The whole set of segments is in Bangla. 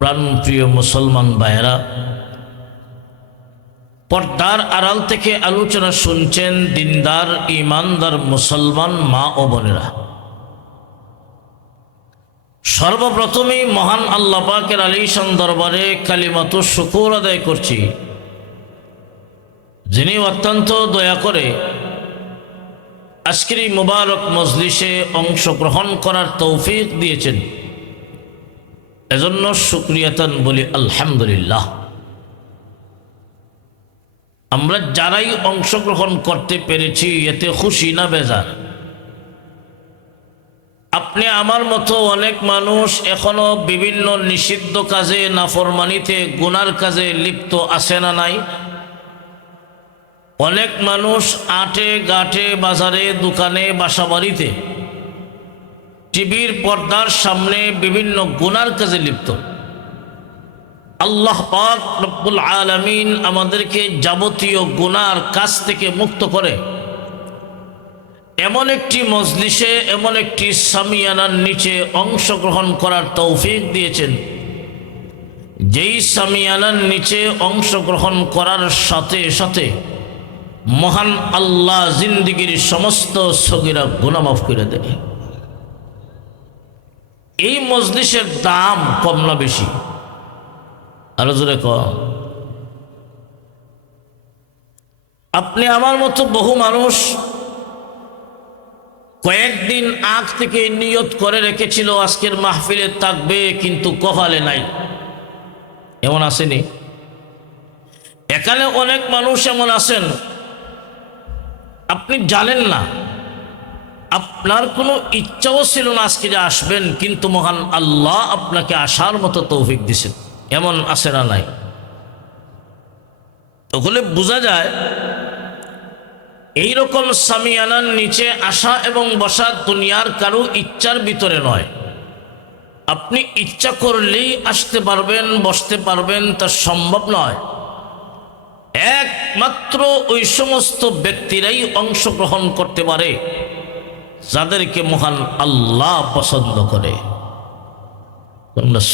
প্রাণপ্রিয় মুসলমান ভাইয়েরা, পর্দার আড়াল থেকে আলোচনা শুনছেন দিনদার ইমানদার মুসলমান মা ও বোনেরা। সর্বপ্রথমেই মহান আল্লাহ পাকের আলিশান দরবারে কালিমাতু শুকর আদায় করছি, যিনি অত্যন্ত দয়া করে আজকের এই মুবারক মজলিসে অংশগ্রহণ করার তৌফিক দিয়েছেন। এজন্য শুকরিয়াতান বলি আলহামদুলিল্লাহ। আমরা যারাই অংশগ্রহণ করতে পেরেছি এতে খুশি না বেজার? আপনি আমার মতো অনেক মানুষ এখনো বিভিন্ন নিষিদ্ধ কাজে, নাফরমানিতে, গুনার কাজে লিপ্ত আছে না নাই? অনেক মানুষ আটে ঘাটে, বাজারে, দোকানে, বাসাবাড়িতে, টিভির পর্দার সামনে বিভিন্ন গুনার কাজে লিপ্ত। আল্লাহ পাক রব্বুল আলামিন আমাদেরকে যাবতীয় গুনার কাজ থেকে মুক্ত করে এমন একটি মজলিসে, এমন একটি সামিয়ানার নিচে অংশগ্রহণ করার তৌফিক দিয়েছেন, যেই সামিয়ানার নিচে অংশগ্রহণ করার সাথে সাথে মহান আল্লাহ জিন্দিগির সমস্ত সগীরা গুনাহ মাফ করে দেয়। এই মজলিসের দাম কম না বেশি? আরো জোরে কম। আপনি আমার মতো বহু মানুষ কয়েকদিন আগ থেকে নিয়ত করে রেখেছিল আজকের মাহফিলে থাকবে, কিন্তু কপালে নাই। এমন আসেনি? এখানে অনেক মানুষ এমন আছেন, আপনি জানেন না, আপনার কোনো ইচ্ছাও ছিল না আজকে যে আসবেন, কিন্তু মহান আল্লাহ আপনাকে আসার মতো তৌফিক দিয়েছেন। এমন আছে না নাই? তাহলে বোঝা যায় এইরকম সামিয়ানার নিচে আসা এবং বসা দুনিয়ার কারো ইচ্ছার ভিতরে নয়। আপনি ইচ্ছা করলেই আসতে পারবেন, বসতে পারবেন, তা সম্ভব নয়। একমাত্র ওই সমস্ত ব্যক্তিরাই অংশগ্রহণ করতে পারে যাদেরকে মহান আল্লাহ পছন্দ করে।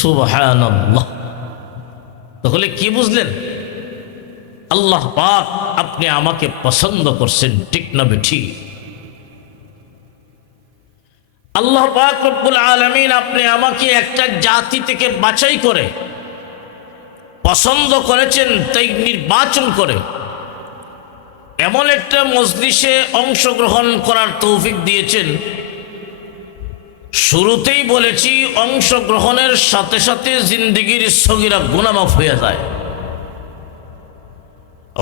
সুবহানাল্লাহ। তাহলে কি বুঝলেন? আল্লাহ পাক আপনি আমাকে পছন্দ করছেন, ঠিক না বেঠিক? আল্লাহ পাক রব্বুল আলামিন আপনি আমাকে একটা জাতি থেকে বাছাই করে পছন্দ করেছেন, তাই নির্বাচন করে এমন একটা মজলিসে অংশগ্রহণ করার তৌফিক দিয়েছেন। শুরুতেই বলেছি, অংশগ্রহণের সাথে সাথে জিন্দেগির সগীরা গুনাহ মাফ হয়ে যায়।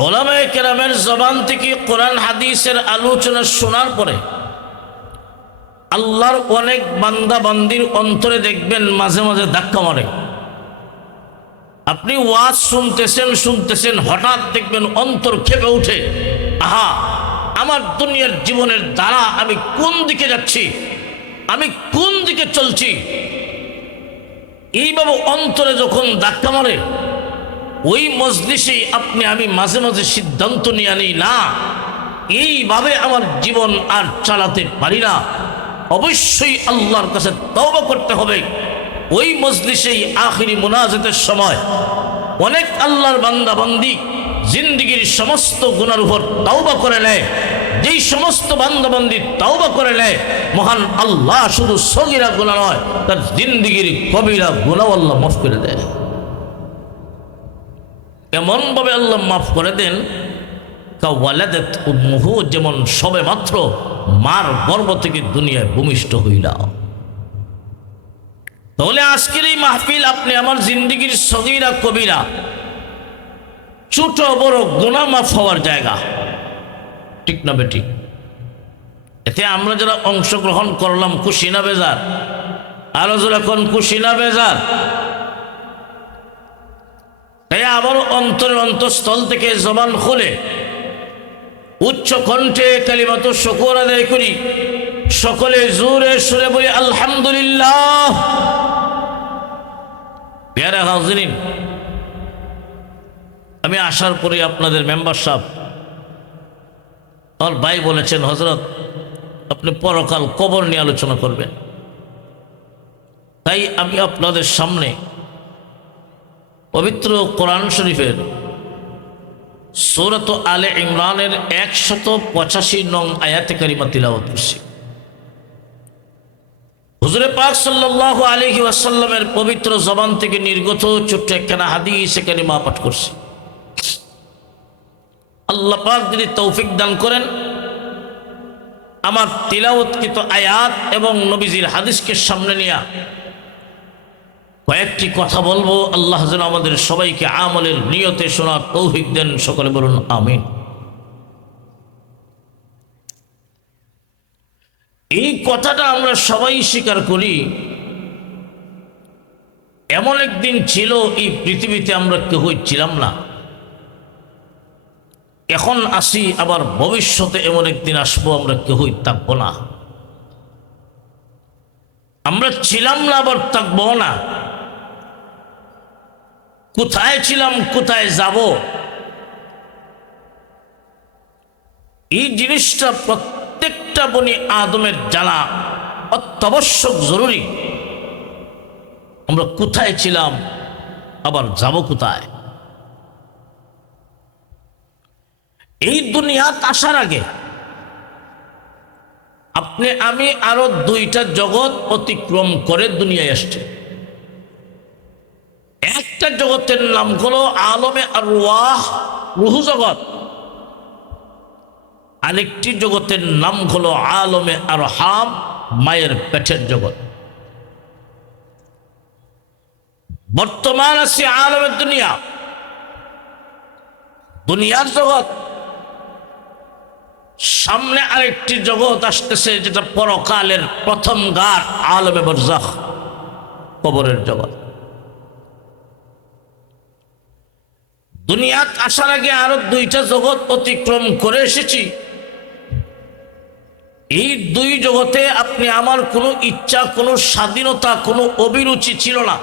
উলামায়ে কেরামের জবান থেকে কোরআন হাদিসের আলোচনা শোনার পরে আল্লাহর অনেক বান্দা বান্দির অন্তরে দেখবেন মাঝে মাঝে ধাক্কা মারে। আপনি ওয়াজ শুনতেছেন, হঠাৎ দেখবেন অন্তর ক্ষেপে উঠে, আহা, আমার দুনিয়ার জীবনের দ্বারা আমি কোন দিকে যাচ্ছি, আমি কোন দিকে চলছি। এইভাবে অন্তরে যখন ধাক্কা মারে, ওই মজলিসেই আমি মাঝে মাঝে সিদ্ধান্ত নিয়ে আনি, না, এইভাবে আমার জীবন আর চালাতে পারি না, অবশ্যই আল্লাহর কাছে তওবা করতে হবে। ওই মজলিসেই আখিরি মুনাজাতের সময় অনেক আল্লাহর বান্দা বান্দি জিন্দেগির সমস্ত গুনার উপর তওবা করে নেয়। যেই সমস্ত বান্দা বান্দি তওবা করে নেয়, মহান আল্লাহ শুধু সগীরা গুনাহ নয়, তার জিন্দেগির কবিরা গুনাহ আল্লাহ মাফ করে দেয়। এমনভাবে আল্লাহ মাফ করে দেন, কাওয়ালাদাত উম্মুহু, যেমন সবে মাত্র মার গর্ভ থেকে দুনিয়ায় ভূমিষ্ঠ হইলা। তাহলে আজকের এই মাহফিল আপনি আমার জিন্দেগির সগীরা কবিরা, ছোট বড় গুনাহ মাফ হওয়ার জায়গা, ঠিক না বেঠিক? এতে আমরা যারা অংশগ্রহণ করলাম খুশি না বেজার? আরো যারা কোন খুশি না বেজার? তাই আবারও অন্তরের অন্তঃস্থল থেকে জবান খুলে উচ্চ কণ্ঠে কালিমাতু শুকর আদায় করি। সকলে জোরে সুরে বলি আলহামদুলিল্লাহ। প্যারা হাজিরিন, আমি আসার পরে আপনাদের মেম্বার সাহেব আমার ভাই বলেছেন, হযরত আপনি পরকাল কবর নিয়ে আলোচনা করবেন। তাই আমি আপনাদের সামনে পবিত্র কোরআন শরীফের সূরাত আলে ইমরানের 185 নং আয়াতে কারিমা তিলাওয়াত করছি। হুজুরে পাক সাল্লাল্লাহু আলাইহি ওয়াসাল্লামের পবিত্র জবান থেকে নির্গত ছোট্ট একখানা হাদিসে কারিমা পাঠ করছি। আল্লাহ পাক যদি তৌফিক দান করেন, আমার তিলাওয়াতকৃত আয়াত এবং নবীজির হাদিসকে সামনে নিয়ে কয়েকটি কথা বলবো। আল্লাহ যেন আমাদের সবাইকে আমলের নিয়তে শোনার তৌফিক দেন। সকলে বলুন আমিন। এই কথাটা আমরা সবাই স্বীকার করি, এমন একদিন ছিল এই পৃথিবীতে আমরা কেউই ছিলাম না। এখন আসি, আবার ভবিষ্যতে এমন একদিন আসবো আমরা কেউই থাকবো না। আমরা ছিলাম না, আবার থাকবো না। কোথায় ছিলাম, কোথায় যাব, এই জিনিসটা প্রত্যেকটা বনি আদমের জানা অত্যাবশ্যক, জরুরি। আমরা কোথায় ছিলাম, আবার যাব কোথায়। এই দুনিয়াত আসার আগে আপনি আমি আরো দুইটা জগৎ অতিক্রম করে দুনিয়ায় আসছে। একটা জগতের নাম হলো আলমে আরওয়াহ, রূহ জগৎ। আরেকটি জগতের নাম হলো আলমে আরহাম, মায়ের পেটের জগৎ। বর্তমান আছে আলমের দুনিয়া, দুনিয়ার জগৎ। সামনে আরেকটি জগৎ আসতেছে, যেটা পরকালের প্রথম ঘাট, আলমে বরজাখ, কবরের জগৎ। দুনিয়াত আসার আগে আরো দুইটা জগৎ অতিক্রম করে এসেছি। এই দুই জগতে আপনি আমার কোনো ইচ্ছা, কোনো স্বাধীনতা, কোনো অভিরুচি ছিল না।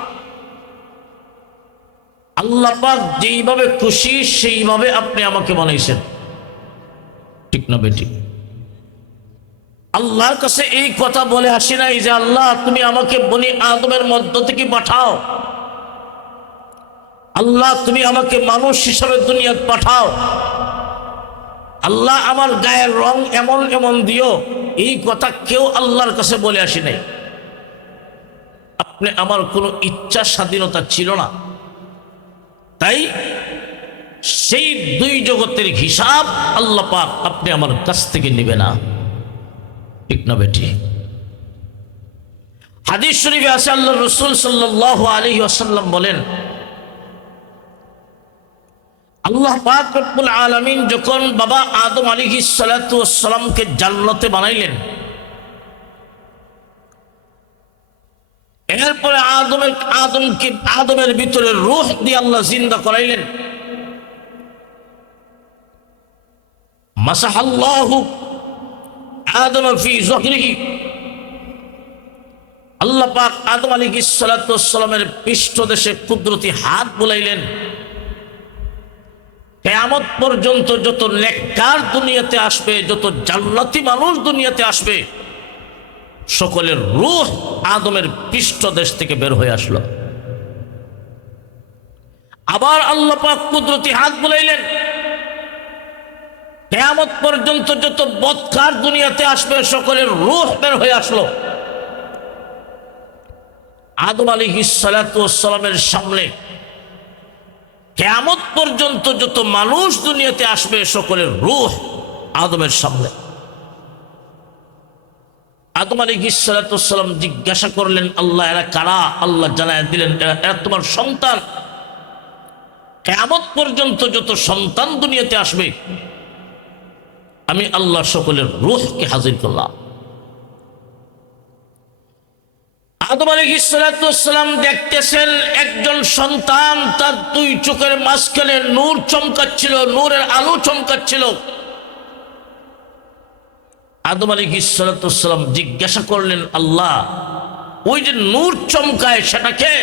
আল্লাহ পাক যেইভাবে খুশি সেইভাবে আপনি আমাকে বানাইছেন, ঠিক না বেটি? আল্লাহর কাছে এই কথা বলে আসি নাই যে আল্লাহ তুমি আমাকে বনি আদমের মধ্য থেকে পাঠাও, আল্লাহ তুমি আমাকে মানুষ হিসাবে দুনিয়াতে পাঠাও, আল্লাহ আমার গায়ের রং এমন এমন দিও। এই কথা কেউ আল্লাহর কাছে বলে আসি নাই। আপনি আমার কোনো ইচ্ছা স্বাধীনতা ছিল না। তাই সেই দুই জগতের হিসাব আল্লাহ পাক আপনি আমার কাছ থেকে নেবে না, ঠিক না বেটি? হাদিস শরীফে আছে, আল্লাহ রাসূল সাল্লাল্লাহু আলাইহি ওয়াসাল্লাম বলেন, আল্লাহ পাক রব্বুল আলামিন যখন বাবা আদম আলাইহিস সালাতু ওয়াস সালামকে জান্নাতে বানাইলেন, এরপরে আদমের ভিতরে রূহ দিয়ে আল্লাহ জিন্দা করাইলেন। মাসাহাল্লাহু আদম ফি যহরিহি, আল্লাহ পাক আদম আলাইহিস সালাতু ওয়াস সালামের পৃষ্ঠদেশে কুদরতি হাত বুলাইলেন। কিয়ামত পর্যন্ত যত নেককার দুনিয়াতে আসবে, যত জান্নাতি মানুষ দুনিয়াতে আসবে, সকলের রূহ আদমের পৃষ্ঠদেশ থেকে বের হয়ে আসলো। আবার আল্লাহ পাক কুদরতি হাত বুলাইলেন, কিয়ামত পর্যন্ত যত বদকার দুনিয়াতে আসবে, সকলের রূহ বের হয়ে আসলো। আদম আলাইহিস সালাতু ওয়াস সালামের সামনে কিয়ামত পর্যন্ত যত মানুষ দুনিয়াতে আসবে, সকলের রূহ আদমের সামনে। আদম আলাইহিস সালাতু ওয়াস সালাম জিজ্ঞাসা করলেন, আল্লাহ এরা কারা? আল্লাহ জানায় দিলেন, এরা তোমার সন্তান। কিয়ামত পর্যন্ত যত সন্তান দুনিয়াতে আসবে, আমি আল্লাহ সকলের রূহকে হাজির করলাম। আদম আলাইহিস সালাতু ওয়াস সালাম দেখতেছেন একজন সন্তান, তার দুই চোখের মাঝখানে নূর চমকাচ্ছিল, নূরের আলো চমকাচ্ছিল। আদম আলাইহিস সালাতু ওয়াস সালাম জিজ্ঞাসা করলেন, আল্লাহ ওই যে নূর চমকায় সেটাকে?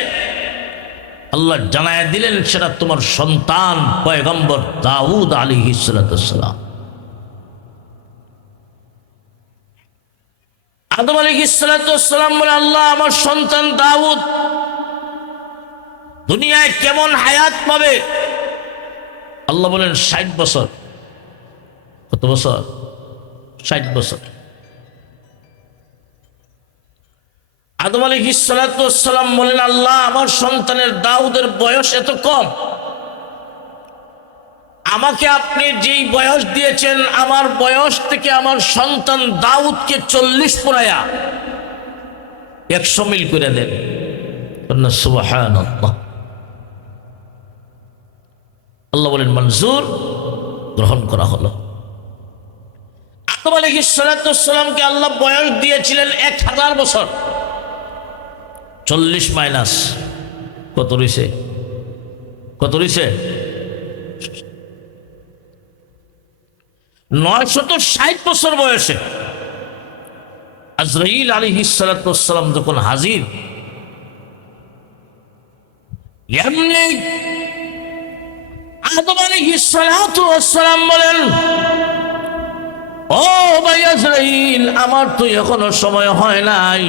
আল্লাহ জানায় দিলেন, সেটা তোমার সন্তান পয়গম্বর দাউদ আলাইহিস সালাতু ওয়াস সালাম। আদম আলাইহিস সালাতু ওয়াস সালাম বলে, আল্লাহ আমার সন্তান দাউদ দুনিয়ায় কেমন হায়াত পাবে? আল্লাহ বলেন 60 বছর। কত বছর? 60 বছর। আদম আলাইহিস সালাতু ওয়াস সালাম বলেন, আল্লাহ আমার সন্তানের দাউদের বয়স এত কম, আমাকে আপনি যেই বয়স দিয়েছেন আমার বয়স থেকে আমার সন্তান দাউদকে 40 পুরায়া 100 মিল করে দেন। সুবহানাল্লাহ। আল্লাহ বলেন মঞ্জুর, গ্রহণ করা হলো। আদম আলাইহিস সালাতু ওয়াস সালামকে আল্লাহ বয়স দিয়েছিলেন 1000 বছর। 40 মাইনাস কত রইছে? কত রইছে? 960 বছর বয়সে আজরাইল আলাইহিস সালাতু ওয়াস সালাম যখন হাজির, এমনি আদম আলাইহিস সালাতু ওয়াস সালাম বলেন, ও ভাই আজরাইল, আমার তো এখনো সময় হয় নাই,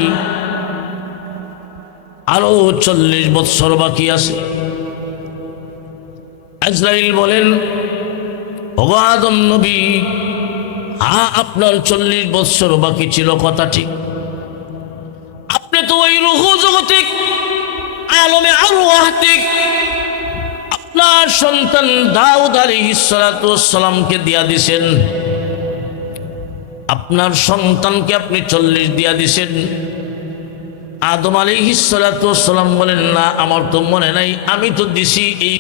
আরো 40 বছর বাকি আছে। আজরাইল বলেন, ওগো আদম নবী, আপনার 40 বছর বাকি ছিল, কথা ঠিক। আপনি তো ওই রূহ জগতিক আলমে আরওয়াহিক আপনার সন্তান দাউদ আলাইহিস সালাতু ওয়াস সালামকে দিয়া দিছেন, আপনার সন্তানকে আপনি 40 দিয়া দিছেন। আদম আলাইহিস সালাতু ওয়াস সালাম বলেন, না, আমার তো মনে নাই, আমি তো দিছি এই